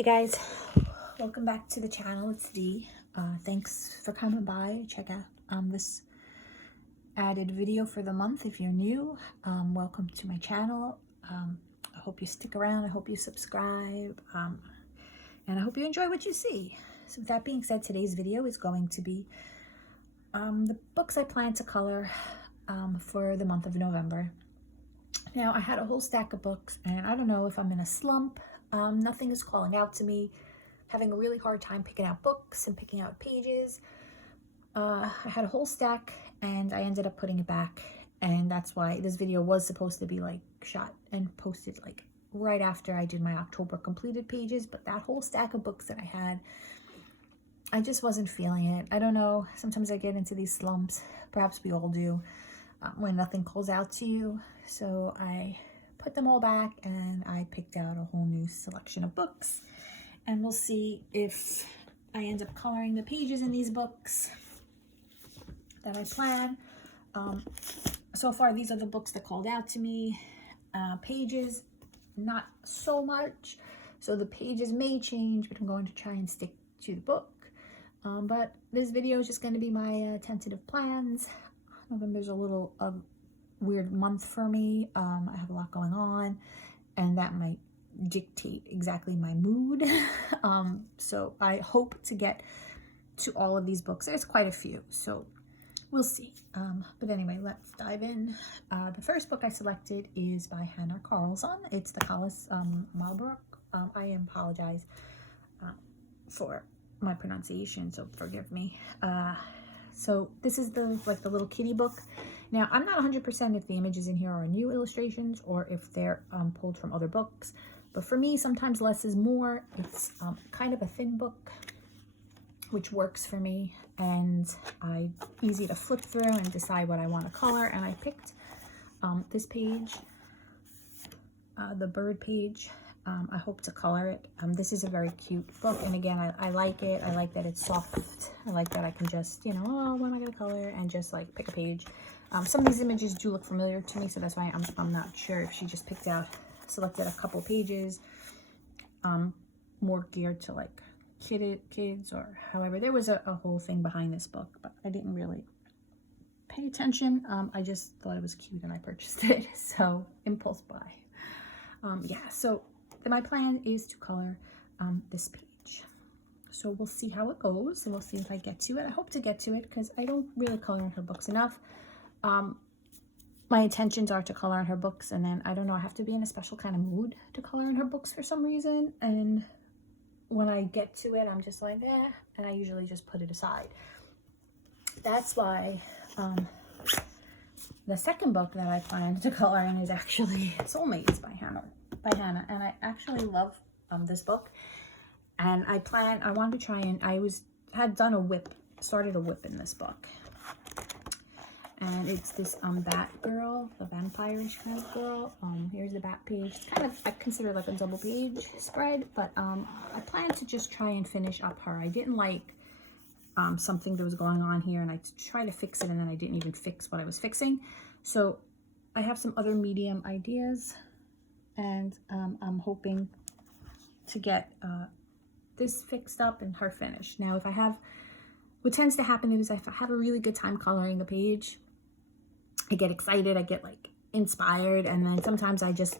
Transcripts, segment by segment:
Hey guys, welcome back to the channel. It's Dee. Thanks for coming by. Check out this added video for the month. If you're new, welcome to my channel. I hope you stick around. I hope you subscribe, and I hope you enjoy what you see. So with that being said, today's video is going to be the books I plan to color for the month of November. Now, I had a whole stack of books, and I don't know if I'm in a slump. Nothing is calling out to me. Having a really hard time picking out books and picking out pages. I had a whole stack and I ended up putting it back, and that's why this video was supposed to be like shot and posted like right after I did my October completed pages, but that whole stack of books that I had, I just wasn't feeling it. I don't know, sometimes I get into these slumps, perhaps we all do, when nothing calls out to you. So I put them all back and I picked out a whole new selection of books, and we'll see if I end up coloring the pages in these books that I plan. So far, these are the books that called out to me. Pages, not so much. So the pages may change, but I'm going to try and stick to the book. But this video is just going to be my tentative plans. November's a little weird month for me. I have a lot going on, and that might dictate exactly my mood. So I hope to get to all of these books. There's quite a few, so we'll see. But anyway, let's dive in. The first book I selected is by Hanna Karlzon. It's the Kallis Malbrook. I apologize for my pronunciation, so forgive me. So this is the little kitty book. Now, I'm not 100% if the images in here are new illustrations or if they're pulled from other books. But for me, sometimes less is more. It's kind of a thin book, which works for me. And easy to flip through and decide what I want to color. And I picked this page, the bird page. I hope to color it. This is a very cute book, and again, I like it. I like that it's soft. I like that I can just, you know, oh, what am I going to color, and just like pick a page. Some of these images do look familiar to me, so that's why I'm not sure if she just selected a couple pages, more geared to like kids or however. There was a whole thing behind this book, but I didn't really pay attention. I just thought it was cute and I purchased it. So impulse buy. Yeah, so my plan is to color this page. So we'll see how it goes, and we'll see if I get to it. I hope to get to it because I don't really color in her books enough. My intentions are to color in her books, and then I don't know, I have to be in a special kind of mood to color in her books for some reason. And when I get to it, I'm just like, eh, and I usually just put it aside. That's why the second book that I plan to color in is actually Soulmates by Hannah. And I actually love this book, and I wanted to try, and had done started a whip in this book, and it's this bat girl, the vampire-ish kind of girl. Here's the bat page. It's kind of, I consider it like a double page spread, but I plan to just try and finish up her. I didn't like something that was going on here, and I tried to fix it, and then I didn't even fix what I was fixing. So I have some other medium ideas, and I'm hoping to get this fixed up and her finished. Now, what tends to happen is if I have a really good time coloring the page, I get excited, I get like inspired, and then sometimes I just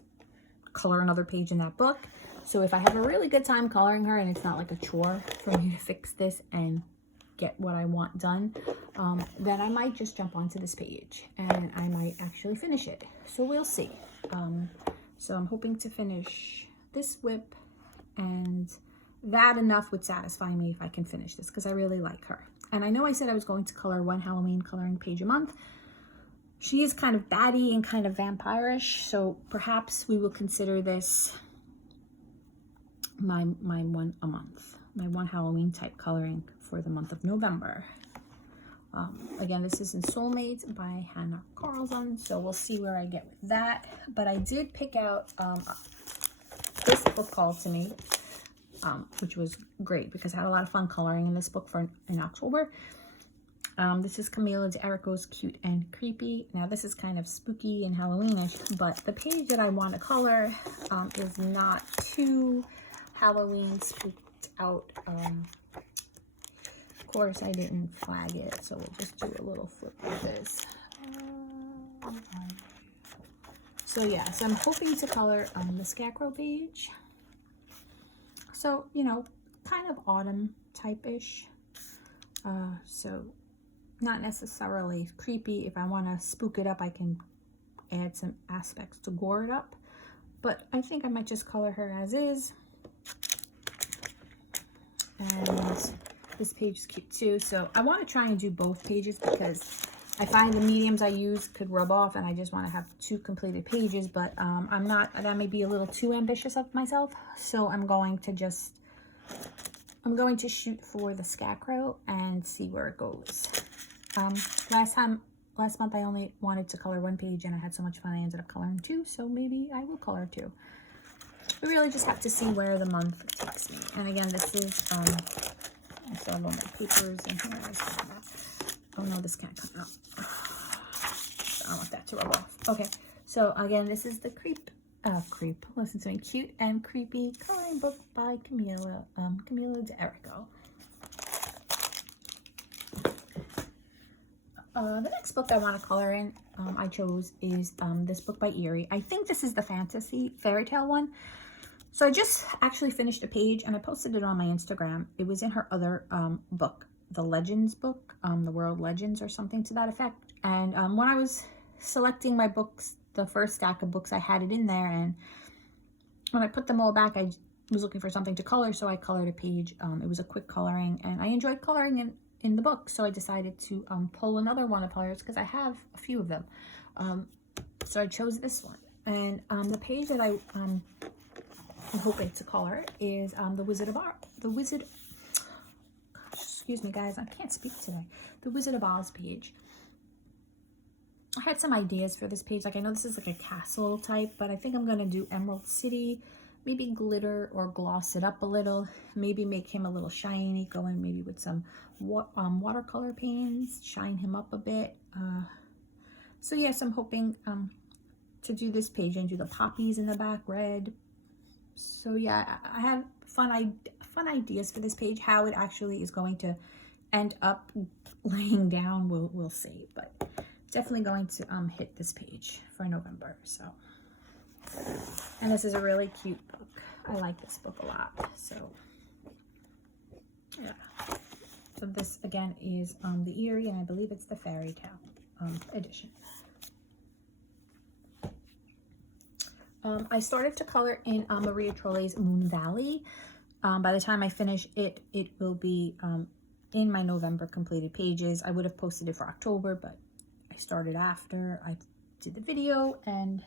color another page in that book. So if I have a really good time coloring her and it's not like a chore for me to fix this and get what I want done, then I might just jump onto this page and I might actually finish it. So we'll see. So I'm hoping to finish this whip, and that enough would satisfy me if I can finish this, because I really like her. And I know I said I was going to color one Halloween coloring page a month. She is kind of batty and kind of vampire-ish, so perhaps we will consider this my one a month, my one Halloween type coloring for the month of November. Again, this is in Soulmates by Hanna Karlzon, so we'll see where I get with that. But I did pick out this book called to me, which was great because I had a lot of fun coloring in this book in October. This is Camila d'Erico's Cute and Creepy. Now, this is kind of spooky and Halloweenish, but the page that I want to color is not too Halloween spooked out. Of course, I didn't flag it, so we'll just do a little flip with this. So yeah, so I'm hoping to color the Scarecrow page. So, you know, kind of autumn type-ish. So not necessarily creepy. If I want to spook it up, I can add some aspects to gore it up. But I think I might just color her as is. And this page is cute too. So I want to try and do both pages because I find the mediums I use could rub off and I just want to have 2 completed pages. But I'm not, that may be a little too ambitious of myself. So I'm going to shoot for the Scarecrow and see where it goes. Last month I only wanted to color 1 page and I had so much fun I ended up coloring 2, so maybe I will color 2. We really just have to see where the month takes me. And again, this is, I still have all my papers in here. Oh no, this can't come out. I don't want that to rub off. Okay, so again, this is the listen to me, Cute and Creepy Coloring Book by Camila D'Erico. The next book I want to color in, I chose is this book by Eerie. I think this is the fantasy fairy tale one. So I just actually finished a page and I posted it on my Instagram. It was in her other book, the Legends book, the World Legends or something to that effect. And when I was selecting my books, the first stack of books, I had it in there. And when I put them all back, I was looking for something to color. So I colored a page. It was a quick coloring and I enjoyed coloring in the book. So I decided to pull another one of hers because I have a few of them. So I chose this one. And the page that I'm hoping to color is the Wizard of Oz. Excuse me, guys, I can't speak today. The Wizard of Oz page. I had some ideas for this page. Like, I know this is like a castle type, but I think I'm going to do Emerald City, maybe glitter or gloss it up a little, maybe make him a little shiny, go in maybe with some watercolor paints, shine him up a bit. So yes, I'm hoping to do this page and do the poppies in the back, red. So yeah, I have fun ideas for this page. How it actually is going to end up laying down, we'll see, but definitely going to hit this page for November. So, and this is a really cute book. I like this book a lot. So yeah, so this again is the Eerie, and I believe it's the fairy tale edition. I started to color in Maria Trolle's Moon Valley. By the time I finish it, it will be in my November completed pages. I would have posted it for October, but I started after I did the video, and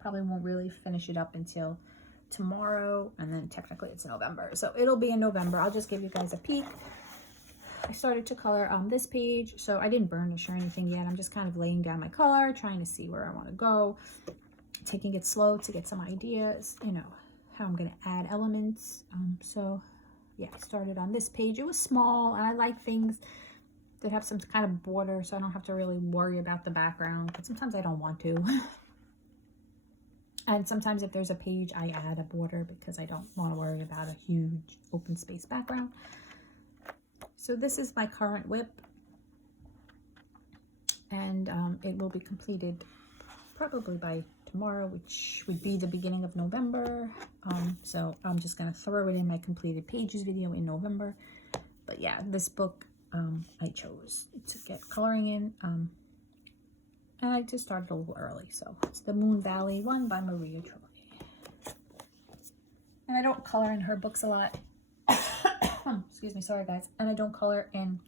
probably won't really finish it up until tomorrow, and then technically it's November. So it'll be in November. I'll just give you guys a peek. I started to color this page, so I didn't burnish or anything yet. I'm just kind of laying down my color, trying to see where I want to go, taking it slow to get some ideas, you know, how I'm going to add elements. So yeah, I started on this page. It was small, and I like things that have some kind of border, so I don't have to really worry about the background, but sometimes I don't want to. And sometimes if there's a page, I add a border because I don't want to worry about a huge open space background. So this is my current whip, and it will be completed probably by tomorrow, which would be the beginning of November. So I'm just going to throw it in my completed pages video in November. But yeah, this book I chose to get coloring in, and I just started a little early. So it's the Moon Valley one by Maria Trolle. And I don't color in her books a lot. Excuse me, sorry guys. And I don't color in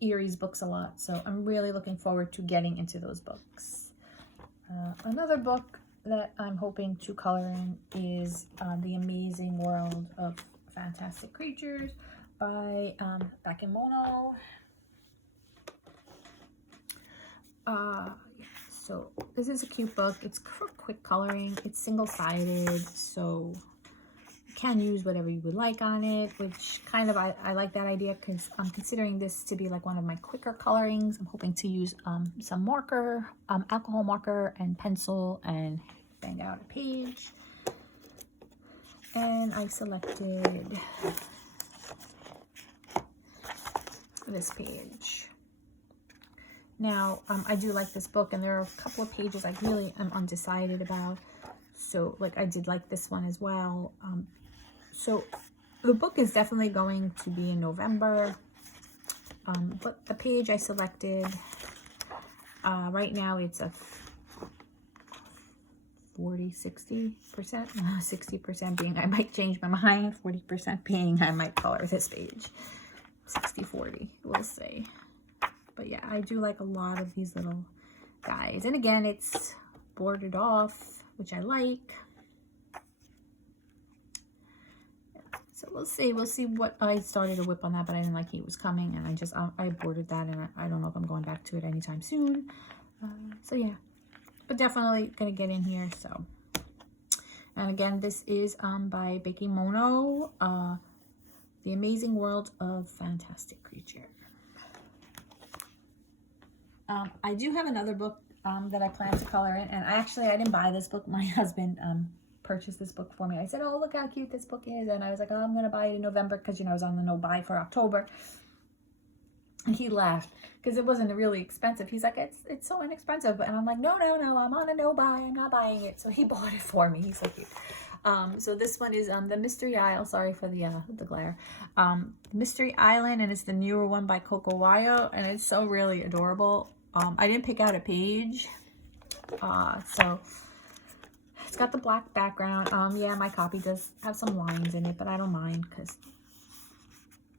Eerie's books a lot, so I'm really looking forward to getting into those books. Another book that I'm hoping to color in is The Amazing World of Fantastic Creatures by Bakemono. So this is a cute book. It's quick coloring. It's single-sided, so you can use whatever you would like on it, which kind of I like that idea because I'm considering this to be like one of my quicker colorings. I'm hoping to use some marker, alcohol marker and pencil, and bang out a page. And I selected this page. Now, I do like this book, and there are a couple of pages I really am undecided about. So, like, I did like this one as well. So, the book is definitely going to be in November. But the page I selected, right now it's a 40-60%. 60% being I might change my mind. 40% being I might color this page. 60-40, we'll say. But yeah, I do like a lot of these little guys. And again, it's bordered off, which I like. So we'll see. We'll see what I started a whip on that, but I didn't like he was coming, and I bordered that, and I don't know if I'm going back to it anytime soon. So yeah, but definitely gonna get in here. So, and again, this is by Becky Mono, The Amazing World of Fantastic Creature. I do have another book that I plan to color in, and I didn't buy this book. My husband purchased this book for me. I said, oh, look how cute this book is, and I was like, oh, I'm going to buy it in November, because, you know, I was on the no buy for October, and he laughed, because it wasn't really expensive. He's like, it's so inexpensive, and I'm like, no, I'm on a no buy, I'm not buying it. So he bought it for me. He's so cute. So this one is the Mystery Isle. Sorry for the glare. Mystery Island, and it's the newer one by Coco Wayo, and it's so really adorable. I didn't pick out a page, so it's got the black background. Yeah, my copy does have some lines in it, but I don't mind, because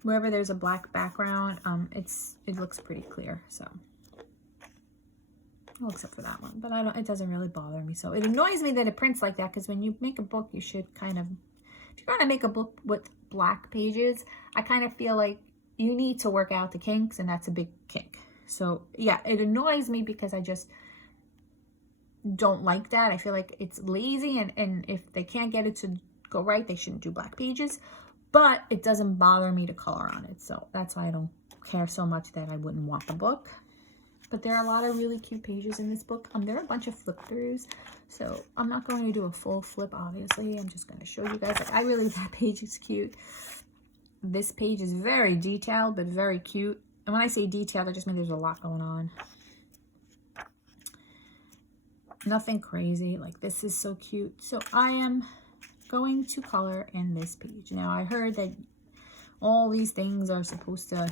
wherever there's a black background, it looks pretty clear. So, well, except for that one, but it doesn't really bother me. So it annoys me that it prints like that, because when you make a book, you should kind of, if you're going to make a book with black pages, I kind of feel like you need to work out the kinks, and that's a big kink. So yeah, it annoys me because I just don't like that. I feel like it's lazy, and if they can't get it to go right, they shouldn't do black pages. But it doesn't bother me to color on it, so that's why I don't care so much that I wouldn't want the book. But there are a lot of really cute pages in this book. There are a bunch of flip throughs, so I'm not going to do a full flip, obviously. I'm just going to show you guys. Like, that page is cute. This page is very detailed, but very cute. And when I say detailed, I just mean there's a lot going on. Nothing crazy. Like, this is so cute. So I am going to color in this page. Now, I heard that all these things are supposed to,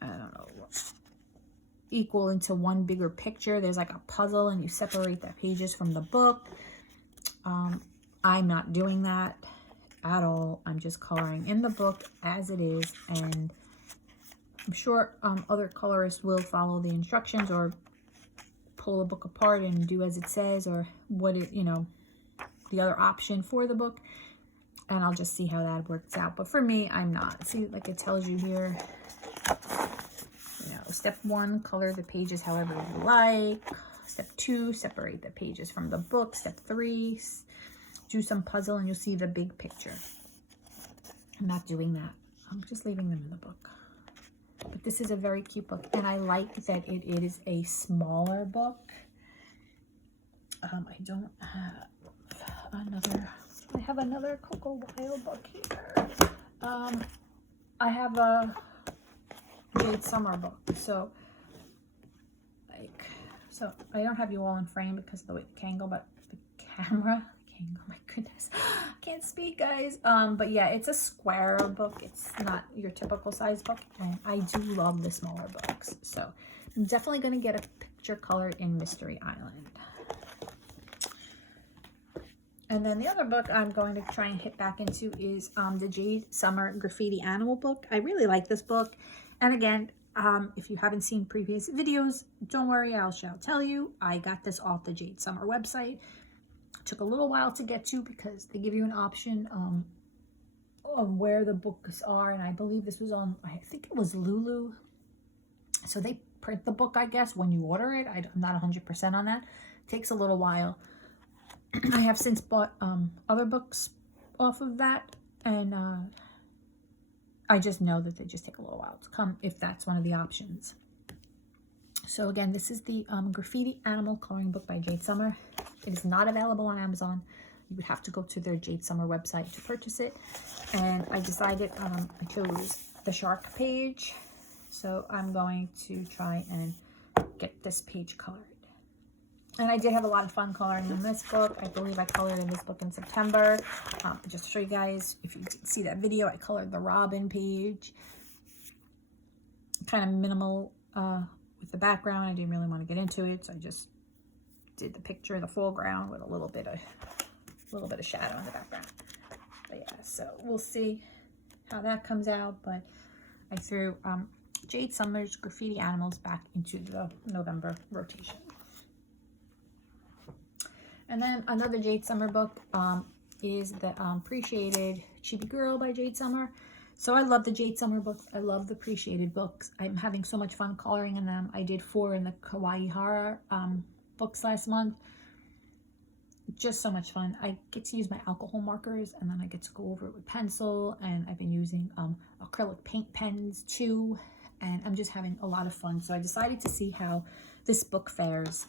I don't know, equal into one bigger picture. There's like a puzzle, and you separate the pages from the book. I'm not doing that at all. I'm just coloring in the book as it is, and I'm sure other colorists will follow the instructions, or pull the book apart and do as it says, or what it, you know, the other option for the book, and I'll just see how that works out. But for me, I'm not. See, like it tells you here, you know, step 1, color the pages however you like. Step 2, separate the pages from the book. Step 3, do some puzzle, and you'll see the big picture. I'm not doing that. I'm just leaving them in the book. But this is a very cute book, and I like that it is a smaller book. I don't have another. I have another Coco Wayo book here. I have a Jade Summer book. So I don't have you all in frame because of the way the Kango, but the camera. Oh my goodness, I can't speak, guys. But yeah, it's a square book. It's not your typical size book, and I do love the smaller books. So I'm definitely gonna get a picture color in Mystery Island. And then the other book I'm going to try and hit back into is the Jade Summer Graffiti Animal book. I really like this book, and again, if you haven't seen previous videos, don't worry, I shall tell you. I got this off the Jade Summer website. Took a little while to get to because they give you an option of where the books are, and I believe this was on, I think it was Lulu. So they print the book, I guess, when you order it. I'm not 100% on that. It takes a little while. I have since bought other books off of that, and I just know that they just take a little while to come if that's one of the options. So again, this is the Graffiti Animal Coloring Book by Jade Summer. It is not available on Amazon. You would have to go to their Jade Summer website to purchase it. And I decided I chose the shark page. So I'm going to try and get this page colored. And I did have a lot of fun coloring in this book. I believe I colored in this book in September. Just to show you guys, if you didn't see that video, I colored the Robin page. Kind of minimal with the background. I didn't really want to get into it, so I just did the picture, the foreground, with a little bit of shadow in the background. But yeah, so we'll see how that comes out. But I threw Jade Summer's Graffiti Animals back into the November rotation. And then another Jade Summer book is the Appreciated Chibi Girl by Jade Summer. So I love the Jade Summer books. I love the Appreciated books. I'm having so much fun coloring in them. I did 4 in the Kawaii Horror books last month. Just so much fun. I get to use my alcohol markers, and then I get to go over it with pencil, and I've been using acrylic paint pens too, and I'm just having a lot of fun. So I decided to see how this book fares.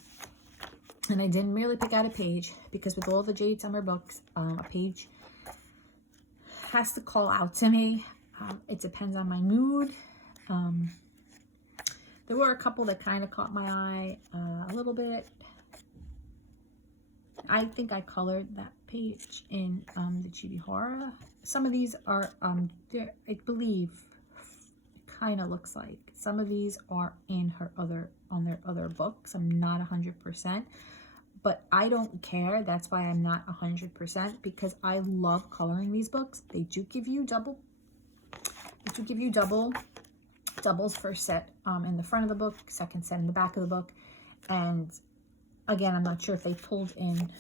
And I didn't really pick out a page, because with all the Jade Summer books, a page has to call out to me. It depends on my mood. There were a couple that kind of caught my eye a little bit. I think I colored that page in the Chibi Horror. Some of these are, I believe, kind of looks like. Some of these are in on their other books. I'm not 100%. But I don't care. That's why I'm not 100%, because I love coloring these books. They do give you doubles first set in the front of the book, second set in the back of the book. And again, I'm not sure if they pulled in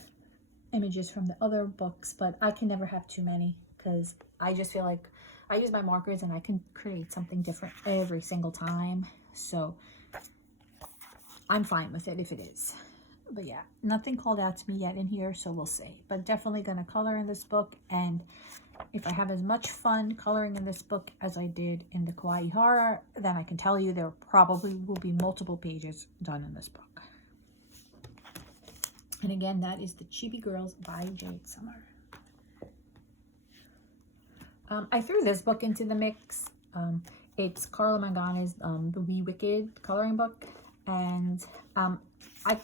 images from the other books, but I can never have too many, because I just feel like I use my markers and I can create something different every single time. So I'm fine with it if it is. But yeah, nothing called out to me yet in here, so we'll see. But definitely going to color in this book, and if I have as much fun coloring in this book as I did in the Kawaii Horror, then I can tell you there probably will be multiple pages done in this book. And again, that is the Chibi Girls by Jade Summer. I threw this book into the mix. It's Carla Mangana's the Wii Wicked coloring book, and I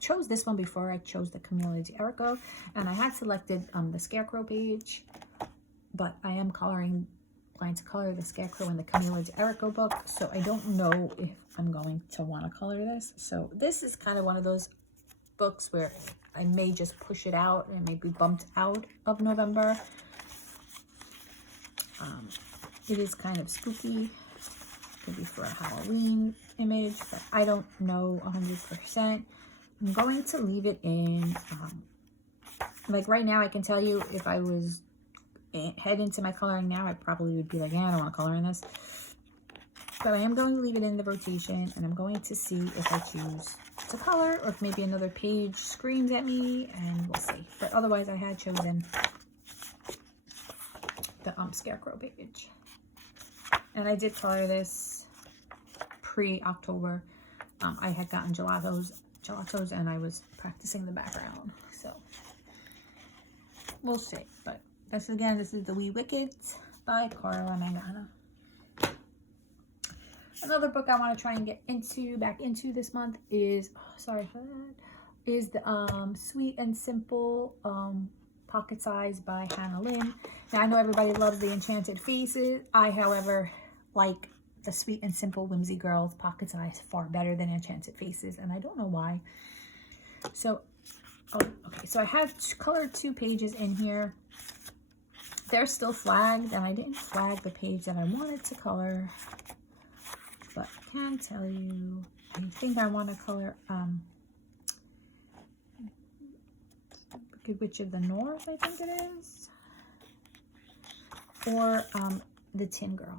chose this one before I chose the Camilla D'Erico, and I had selected the Scarecrow page, but I am planning to color the Scarecrow in the Camilla D'Erico book, so I don't know if I'm going to want to color this. So this is kind of one of those books where I may just push it out and maybe bumped out of November. It is kind of spooky. Could be for a Halloween image, but I don't know 100%. I'm going to leave it in, like right now I can tell you if I was head into my coloring now, I probably would be like, yeah, I don't want to color in this. But I am going to leave it in the rotation, and I'm going to see if I choose to color or if maybe another page screams at me, and we'll see. But otherwise I had chosen the Scarecrow page. And I did color this pre-October. I had gotten gelatos and I was practicing the background, so we'll see. But this is the Wii Wicked by Carla Mangana. Another book I want to try and get back into this month is, is the Sweet and Simple Pocket Size by Hannah Lynn. Now I know everybody loves the Enchanted Faces. I, however, like the Sweet and Simple Whimsy Girls Pocket Size far better than Enchanted Faces, and I don't know why. So, okay, so I had colored 2 pages in here. They're still flagged, and I didn't flag the page that I wanted to color, but I can tell you, I think I want to color Wicked Witch of the North, I think it is, or the Tin Girl.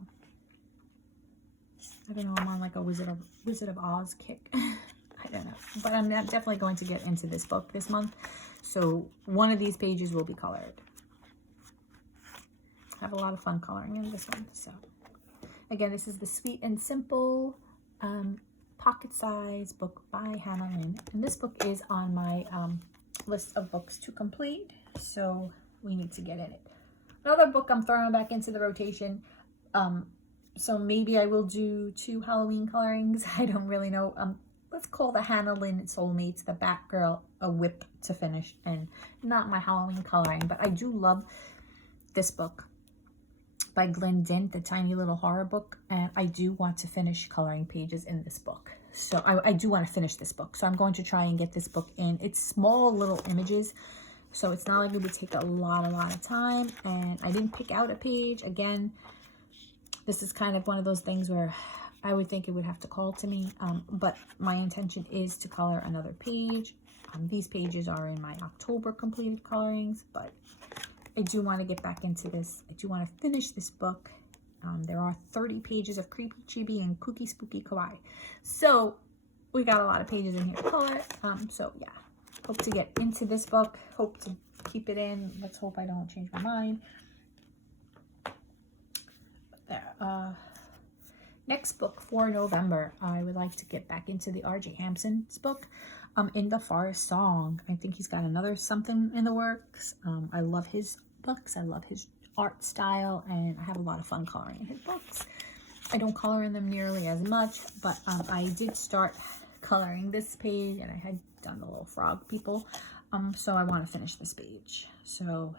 I don't know, I'm on like a Wizard of Oz kick. I don't know, but I'm definitely going to get into this book this month, so one of these pages will be colored. I have a lot of fun coloring in this one. So again, this is the Sweet and Simple pocket size book by Hannah Lynn. And this book is on my list of books to complete, so we need to get in it. Another book I'm throwing back into the rotation. So maybe I will do 2 Halloween colorings. I don't really know. Let's call the Hannah Lynn Soulmates, the Batgirl, a whip to finish, and not my Halloween coloring. But I do love this book by Glenn Dint, the tiny little horror book, and I do want to finish coloring pages in this book. So I do want to finish this book. So I'm going to try and get this book in. It's small little images, so it's not like it would take a lot of time. And I didn't pick out a page. Again, this is kind of one of those things where I would think it would have to call to me, but my intention is to color another page. These pages are in my October completed colorings, but I do want to get back into this. I do want to finish this book. There are 30 pages of creepy chibi and kooky spooky kawaii. So we got a lot of pages in here to color. So yeah, hope to get into this book. Hope to keep it in. Let's hope I don't change my mind. There. Next book for November, I would like to get back into the R.J. Hampson's book, In the Forest Song. I think he's got another something in the works. I love his books. I love his art style, and I have a lot of fun coloring in his books. I don't color in them nearly as much, but I did start coloring this page, and I had done the little frog people. So I want to finish this page. So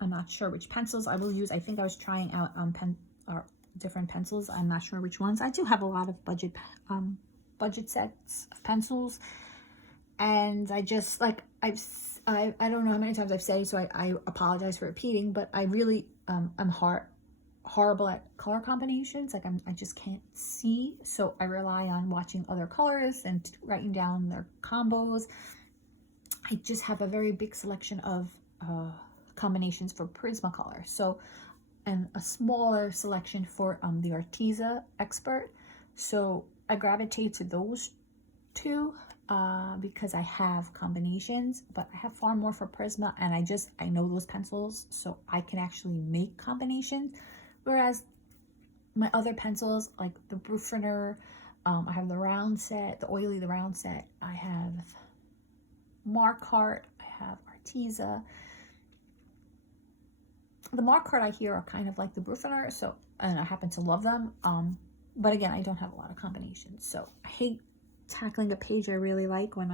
I'm not sure which pencils I will use. I think I was trying out different pencils. I'm not sure which ones. I do have a lot of budget sets of pencils, and I just like I don't know how many times I've said it, so I apologize for repeating, but I really am horrible at color combinations. Like I just can't see, so I rely on watching other colorists and writing down their combos. I just have a very big selection of combinations for Prismacolor, so, and a smaller selection for the Arteza Expert. So I gravitate to those two because I have combinations, but I have far more for Prisma, and I know those pencils, so I can actually make combinations. Whereas my other pencils, like the Brufener, I have the round set, the round set, I have Markart, I have Arteza. The Markart I hear are kind of like the Brufener, so, and I happen to love them. But again, I don't have a lot of combinations, so I hate tackling a page I really like when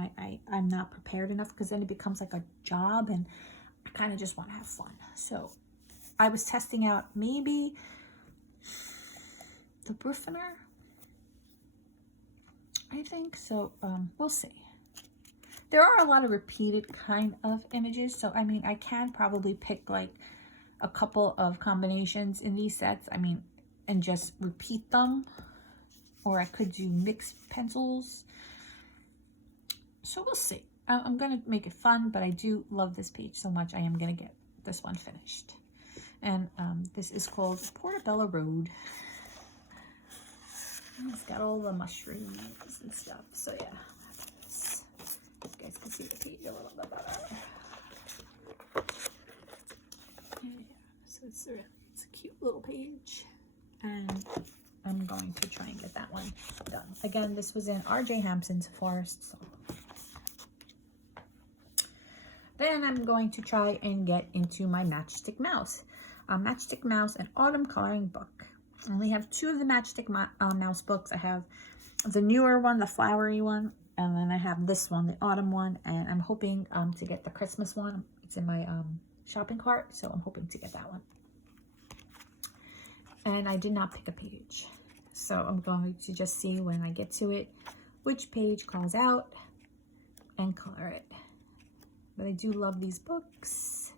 I'm not prepared enough, because then it becomes like a job, and I kind of just want to have fun. So I was testing out maybe the Brufener, I think. So we'll see. There are a lot of repeated kind of images, so I mean, I can probably pick like a couple of combinations in these sets, I mean, and just repeat them, or I could do mixed pencils. So we'll see. I'm gonna make it fun, but I do love this page so much, I am gonna get this one finished. And this is called Portobello Road. And it's got all the mushrooms and stuff, so yeah. You guys can see the page a little bit better. So it's a cute little page, and I'm going to try and get that one done. Again, this was in R.J. Hampson's Forest Song. Then I'm going to try and get into my Matchstick Mouse. Matchstick Mouse, an autumn coloring book. I only have 2 of the Matchstick Mouse books. I have the newer one, the flowery one, and then I have this one, the autumn one, and I'm hoping to get the Christmas one. It's in my shopping cart, so I'm hoping to get that one. And I did not pick a page, so I'm going to just see when I get to it which page calls out and color it. But I do love these books.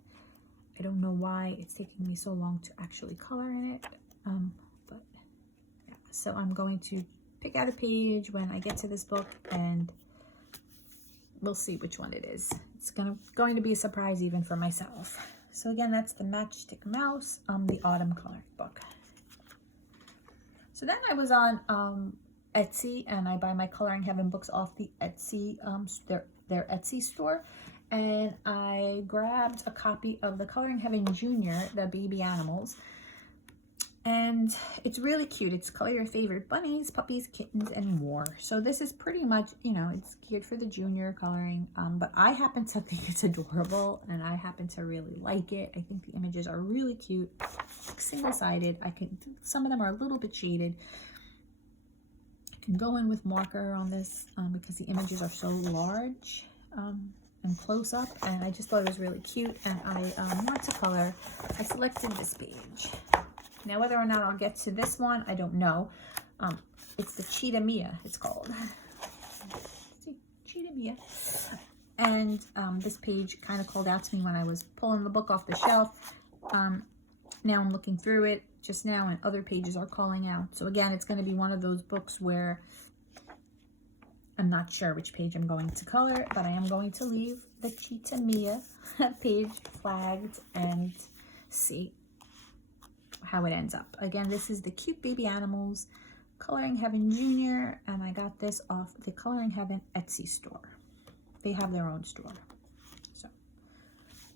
I don't know why it's taking me so long to actually color in it, but yeah. So I'm going to pick out a page when I get to this book, and we'll see which one it is. It's going to be a surprise even for myself. So again, that's the Matchstick Mouse, the autumn coloring book. So then I was on Etsy, and I buy my Coloring Heaven books off the Etsy, their Etsy store. And I grabbed a copy of the Coloring Heaven Junior, the baby animals. And it's really cute. It's color your favorite bunnies, puppies, kittens, and more. So this is pretty much, you know, it's geared for the junior coloring. But I happen to think it's adorable, and I happen to really like it. I think the images are really cute. Single-sided. Some of them are a little bit shaded. I can go in with marker on this because the images are so large and close up. And I just thought it was really cute. And I want to color. I selected this page. Now, whether or not I'll get to this one, I don't know. It's the Cheetah Mia, it's called. See, Cheetah Mia. And this page kind of called out to me when I was pulling the book off the shelf. Now I'm looking through it just now, and other pages are calling out. So again, it's going to be one of those books where I'm not sure which page I'm going to color, but I am going to leave the Cheetah Mia page flagged and see how it ends up. Again, this is the Cute Baby Animals Coloring Heaven Junior, and I got this off the Coloring Heaven Etsy store. They have their own store. So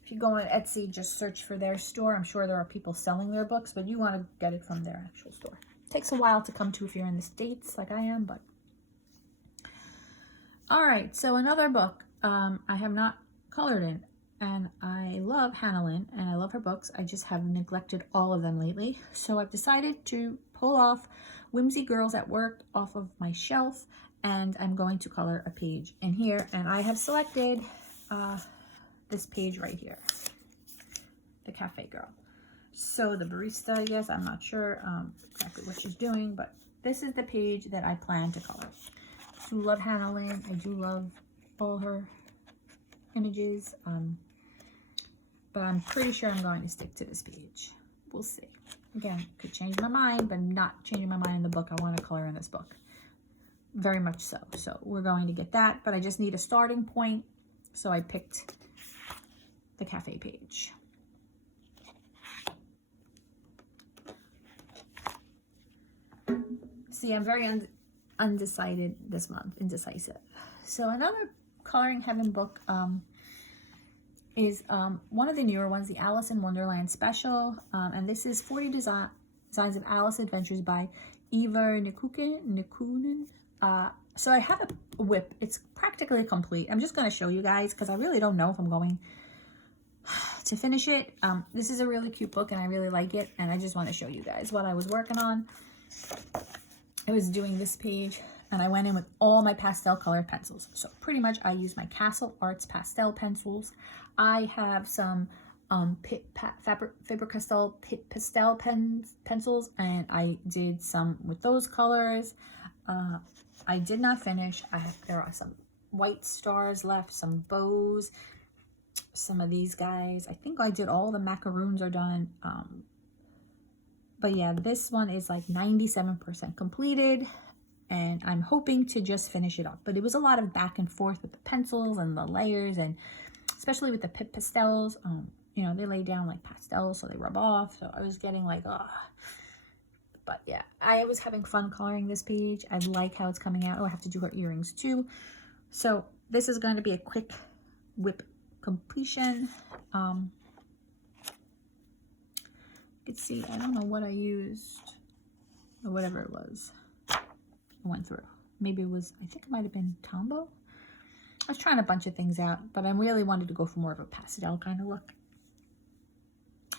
if you go on Etsy, just search for their store. I'm sure there are people selling their books, but you want to get it from their actual store. It takes a while to come to if you're in the States like I am, but all right, so another book I have not colored in. And I love Hannah Lynn, and I love her books. I just have neglected all of them lately. So I've decided to pull off Whimsy Girls at Work off of my shelf, and I'm going to color a page in here. And I have selected this page right here, the Cafe Girl. So the barista, I guess, I'm not sure exactly what she's doing, but this is the page that I plan to color. I do love Hannah Lynn. I do love all her images. But I'm pretty sure I'm going to stick to this page. We'll see. Again, could change my mind, but not changing my mind in the book. I want to color in this book. Very much so. So we're going to get that, but I just need a starting point. So I picked the cafe page. See, I'm very undecided this month, indecisive. So another Coloring Heaven book is one of the newer ones, the Alice in Wonderland special. And this is 40 Designs of Alice Adventures by Eva Nikunen. So I have a whip. It's practically complete. I'm just going to show you guys because I really don't know if I'm going to finish it. This is a really cute book and I really like it. And I just want to show you guys what I was working on. I was doing this page and I went in with all my pastel colored pencils. So pretty much I use my Castle Arts pastel pencils. I have some Faber-Castell pastel pencils, and I did some with those colors. I did not finish. There are some white stars left, some bows, some of these guys. I think I did all the macaroons are done. But yeah, this one is like 97% completed. And I'm hoping to just finish it up. But it was a lot of back and forth with the pencils and the layers, and especially with the Pip pastels. You know, they lay down like pastels, so they rub off. So I was getting like, ugh. But yeah, I was having fun coloring this page. I like how it's coming out. Oh, I have to do her earrings too. So this is going to be a quick whip completion. You can see, I don't know what I used or whatever it was. Went through. Maybe it was, I think it might have been Tombow. I was trying a bunch of things out, but I really wanted to go for more of a pastel kind of look.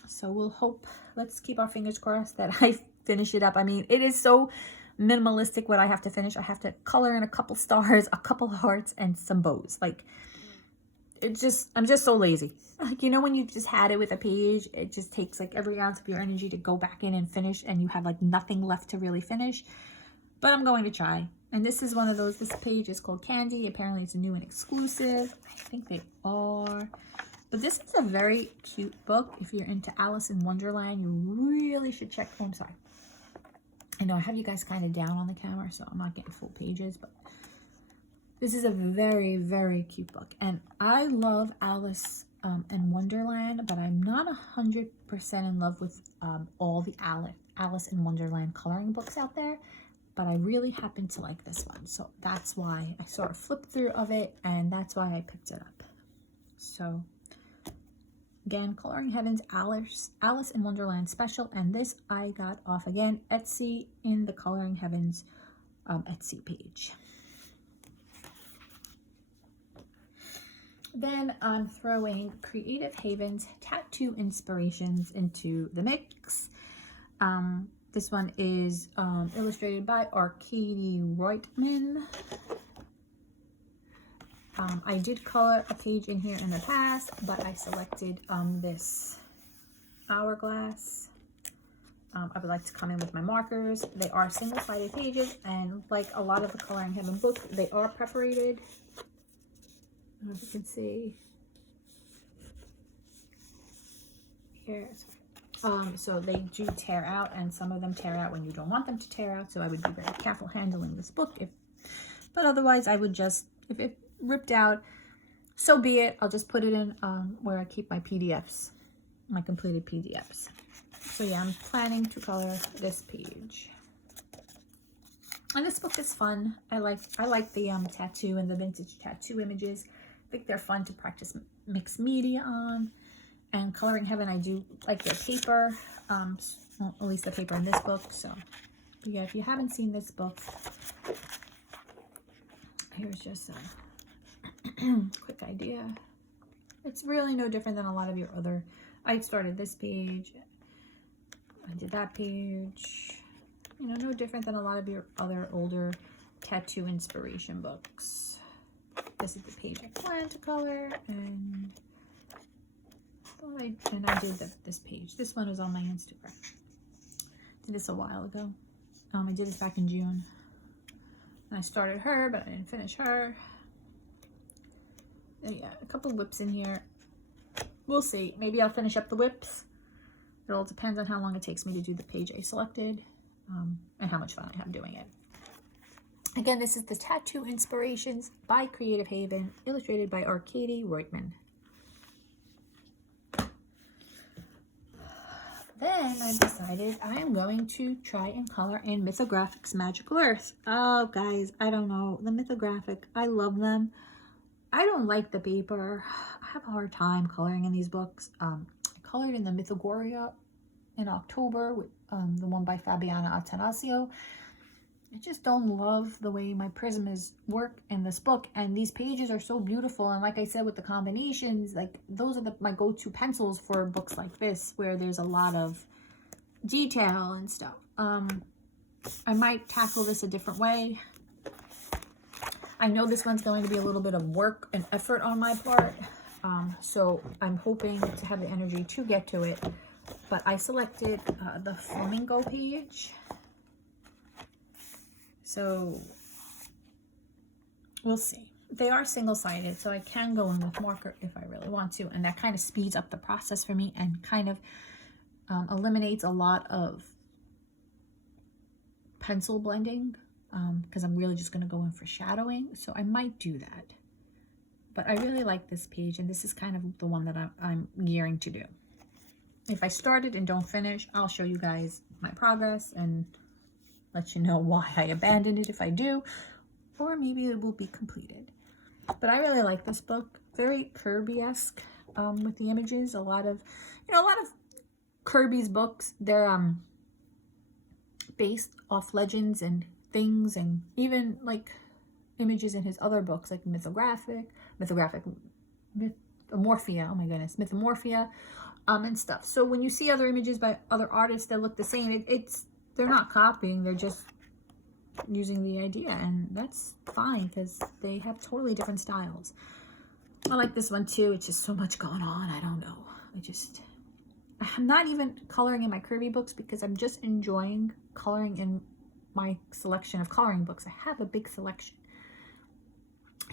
So we'll hope, let's keep our fingers crossed that I finish it up. I mean, it is so minimalistic what I have to finish. I have to color in a couple stars, a couple hearts, and some bows. Like, it's just, I'm just so lazy. Like, you know, when you just had it with a page, it just takes like every ounce of your energy to go back in and finish, and you have like nothing left to really finish. But I'm going to try. And this is one of those, this page is called Candy. Apparently it's a new and exclusive. I think they are. But this is a very cute book. If you're into Alice in Wonderland, you really should check. Oh, I'm sorry. I know I have you guys kind of down on the camera, so I'm not getting full pages. But this is a very, very cute book. And I love Alice in Wonderland, but I'm not 100% in love with all the Alice in Wonderland coloring books out there. But I really happen to like this one. So that's why I sort of flipped through of it, and that's why I picked it up. So Again, Coloring Heaven's Alice in Wonderland special, and this I got off again Etsy in the Coloring Heavens Etsy page. Then I'm throwing Creative Haven's tattoo inspirations into the mix. This one is illustrated by Arcady Reutman. I did color a page in here in the past, but I selected this hourglass. I would like to come in with my markers. They are single-sided pages, and like a lot of the Coloring Heaven books, they are perforated. I don't know if you can see here. So they do tear out, and some of them tear out when you don't want them to tear out. So I would be very careful handling this book. But otherwise, I would just, if it ripped out, so be it. I'll just put it in where I keep my PDFs, my completed PDFs. So yeah, I'm planning to color this page. And this book is fun. I like the tattoo and the vintage tattoo images. I think they're fun to practice mixed media on. And Coloring Heaven, I do like their paper, well, at least the paper in this book. So yeah, if you haven't seen this book, here's just a quick idea. It's really no different than a lot of your other, I started this page, I did that page, you know, no different than a lot of your other older tattoo inspiration books. This is the page I plan to color, and I did this page. This one was on my Instagram. Did this a while ago. I did this back in June. And I started her, but I didn't finish her. And yeah, a couple whips in here. We'll see. Maybe I'll finish up the whips. It all depends on how long it takes me to do the page I selected, and how much fun I have doing it. Again, this is the Tattoo Inspirations by Creative Haven, illustrated by Arcady Reutman. Then I decided I am going to try and color in Mythographic's Magical Earth. Oh, guys, I don't know. The Mythographic, I love them. I don't like the paper. I have a hard time coloring in these books. I colored in the Mythogoria in October with the one by Fabiana Attanasio. I just don't love the way my prisms work in this book, and these pages are so beautiful. And like I said, with the combinations, like those are my go-to pencils for books like this, where there's a lot of detail and stuff. I might tackle this a different way. I know this one's going to be a little bit of work and effort on my part, so I'm hoping to have the energy to get to it. But I selected the flamingo page. So we'll see. They are single-sided, so I can go in with marker if I really want to, and that kind of speeds up the process for me and kind of eliminates a lot of pencil blending, because I'm really just going to go in for shadowing. So I might do that. But I really like this page, and this is kind of the one that I'm gearing to do. If I started and don't finish, I'll show you guys my progress and let you know why I abandoned it if I do, or maybe it will be completed. But I really like this book. Very Kirby-esque with the images. A lot of Kirby's books, they're based off legends and things, and even like images in his other books, like Mythographic, Mythomorphia, oh my goodness, Mythomorphia, and stuff. So when you see other images by other artists that look the same, they're not copying, they're just using the idea, and that's fine because they have totally different styles. I like this one too. It's just so much going on. I don't know. I'm not even coloring in my Kirby books because I'm just enjoying coloring in my selection of coloring books. I have a big selection.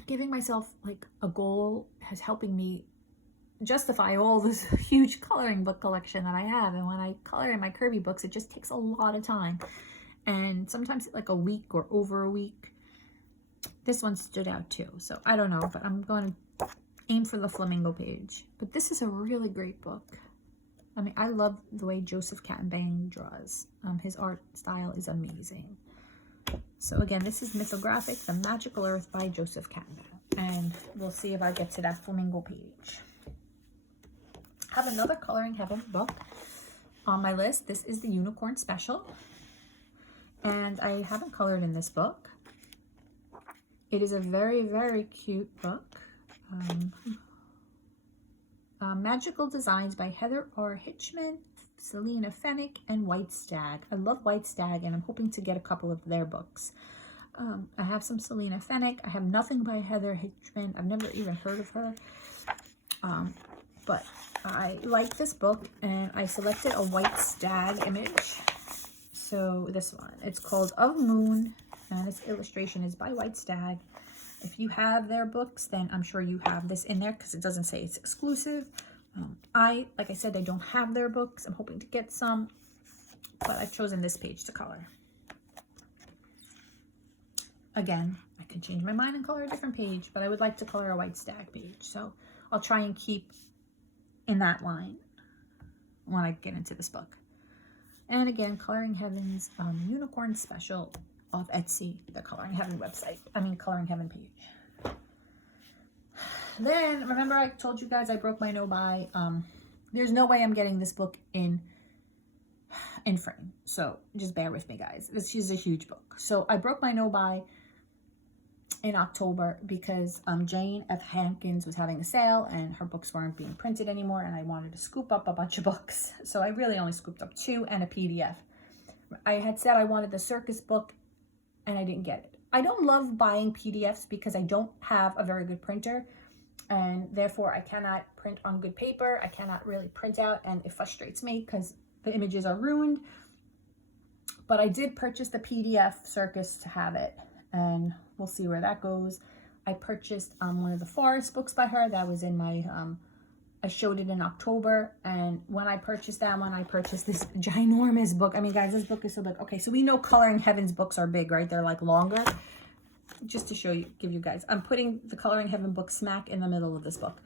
Giving myself like a goal is helping me justify all this huge coloring book collection that I have. And when I color in my Kirby books, it just takes a lot of time, and sometimes like a week or over a week. This one stood out too, so I don't know, but I'm going to aim for the flamingo page. But this is a really great book. I mean, I love the way Joseph Kattenbang draws. His art style is amazing. So again, this is Mythographic, The Magical Earth by Joseph Kattenbang, and we'll see if I get to that flamingo page. have another Coloring Heaven book on my list. This is the Unicorn Special, and I haven't colored in this book. It is a very, very cute book. Magical Designs by Heather R. Hitchman, Selena Fennick, and White Stag. I love White Stag, and I'm hoping to get a couple of their books. I have some Selena Fennick. I have nothing by Heather Hitchman. I've never even heard of her. But I like this book, and I selected a White Stag image. So this one, it's called Of Moon, and this illustration is by White Stag. If you have their books, then I'm sure you have this in there because it doesn't say it's exclusive. Like I said, I don't have their books. I'm hoping to get some, but I've chosen this page to color. Again, I could change my mind and color a different page, but I would like to color a White Stag page. So I'll try and keep in that line when I get into this book. And again, Coloring Heaven's Unicorn Special off Etsy, the Coloring Heaven website. Coloring Heaven page. Then, remember I told you guys I broke my no-buy. There's no way I'm getting this book in frame. So just bear with me, guys. This is a huge book. So I broke my no-buy in October because Jane F. Hankins was having a sale and her books weren't being printed anymore, and I wanted to scoop up a bunch of books. So I really only scooped up 2 and a PDF. I had said I wanted the circus book and I didn't get it. I don't love buying PDFs because I don't have a very good printer, and therefore I cannot print on good paper. I cannot really print out, and it frustrates me because the images are ruined. But I did purchase the PDF circus to have it, and we'll see where that goes. I purchased one of the Forest books by her. That was in my, I showed it in October. And when I purchased that one, I purchased this ginormous book. I mean, guys, this book is so big. Okay, so we know Coloring Heaven's books are big, right? They're like longer. Just to show you, give you guys, I'm putting the Coloring Heaven book smack in the middle of this book.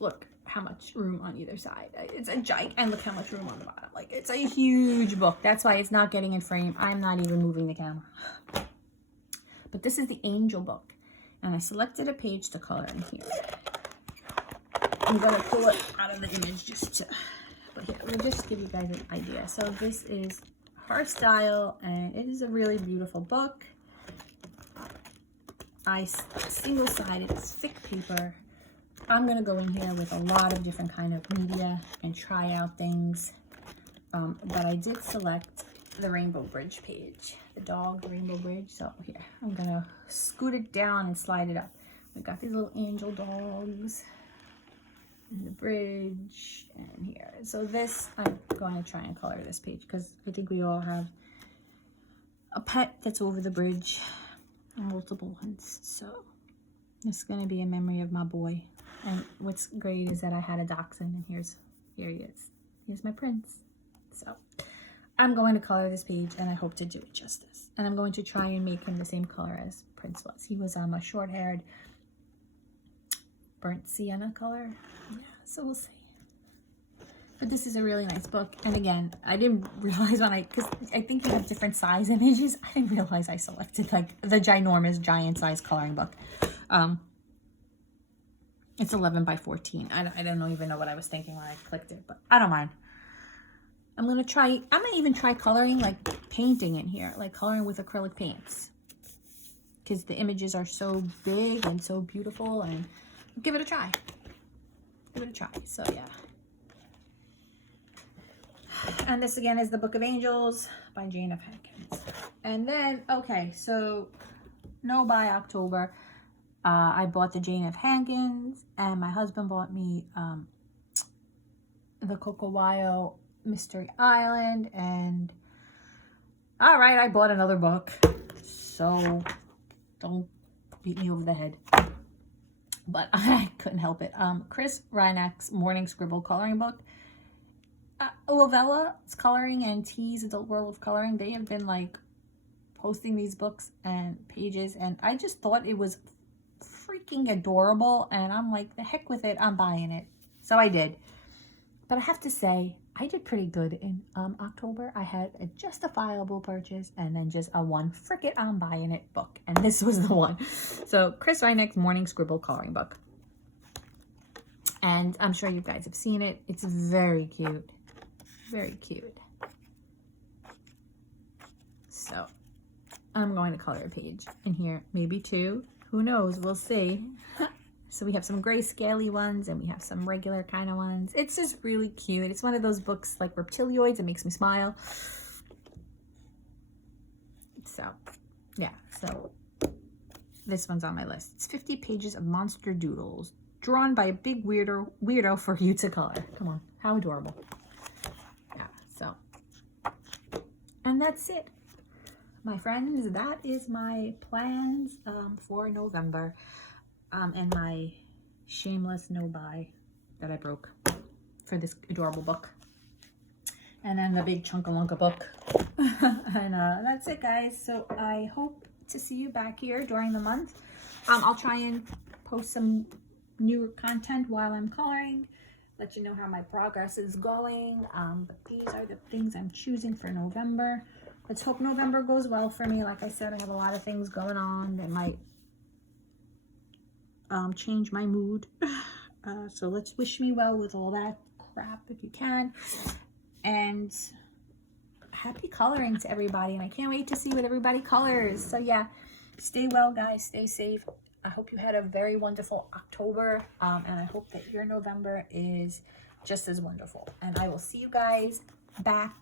Look how much room on either side. It's a giant, and look how much room on the bottom. Like, it's a huge book. That's why it's not getting in frame. I'm not even moving the camera. But this is the Angel book, and I selected a page to color in here. I'm going to pull it out of the image just to, but here, we'll just give you guys an idea. So this is her style, and it is a really beautiful book. I single-sided, it's thick paper. I'm going to go in here with a lot of different kind of media and try out things. But I did select the Rainbow Bridge page, the dog, the Rainbow Bridge. So here, I'm going to scoot it down and slide it up. We've got these little angel dogs and the bridge and here. So this, I'm going to try and color this page because I think we all have a pet that's over the bridge. Multiple ones. So this is going to be a memory of my boy. And what's great is that I had a dachshund, and here he is. Here's my prince. So I'm going to color this page, and I hope to do it justice. And I'm going to try and make him the same color as Prince was. He was a short-haired burnt sienna color. Yeah, so we'll see. But this is a really nice book. And again, I didn't realize because I think you have different size images. I didn't realize I selected like the ginormous giant size coloring book. It's 11 by 14. I don't even know what I was thinking when I clicked it, but I don't mind. I'm going to even try coloring, like painting in here, like coloring with acrylic paints. Because the images are so big and so beautiful, and give it a try. Give it a try. So yeah. And this again is the Book of Angels by Jane F. Hankins. And then, okay, so no buy October. I bought the Jane F. Hankins, and my husband bought me the Cocowayo Mystery Island. And all right, I bought another book. So don't beat me over the head. But I couldn't help it. Chris Reinach's Morning Scribble coloring book. Lovella's Coloring and T's Adult World of Coloring, they have been like posting these books and pages, and I just thought it was freaking adorable, and I'm like, the heck with it, I'm buying it. So I did. But I have to say, I did pretty good in October. I had a justifiable purchase and then just a one frick it, I'm buying it book, and this was the one. So Chris Reinach's Morning Scribble coloring book. And I'm sure you guys have seen it. It's very cute. Very cute. So I'm going to color a page in here, maybe 2. Who knows? We'll see. So we have some grayscale-y ones and we have some regular kind of ones. It's just really cute. It's one of those books like Reptilioids. It makes me smile. So, yeah. So this one's on my list. It's 50 pages of monster doodles drawn by a big weirdo for you to color. Come on. How adorable. Yeah. So, and that's it. My friends, that is my plans for November. And my shameless no-buy that I broke for this adorable book. And then the big Chunkalunka book. And that's it, guys. So I hope to see you back here during the month. I'll try and post some newer content while I'm coloring. Let you know how my progress is going. But these are the things I'm choosing for November. Let's hope November goes well for me. Like I said, I have a lot of things going on that might change my mood. So let's wish me well with all that crap if you can. And happy coloring to everybody. And I can't wait to see what everybody colors. So yeah, stay well, guys. Stay safe. I hope you had a very wonderful October. And I hope that your November is just as wonderful. And I will see you guys back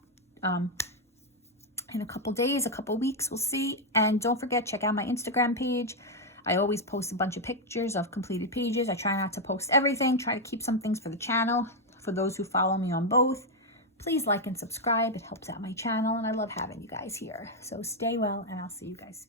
in a couple days, a couple weeks. We'll see. And don't forget, check out my Instagram page. I always post a bunch of pictures of completed pages. I try not to post everything. Try to keep some things for the channel. For those who follow me on both, please like and subscribe. It helps out my channel, and I love having you guys here. So stay well, and I'll see you guys.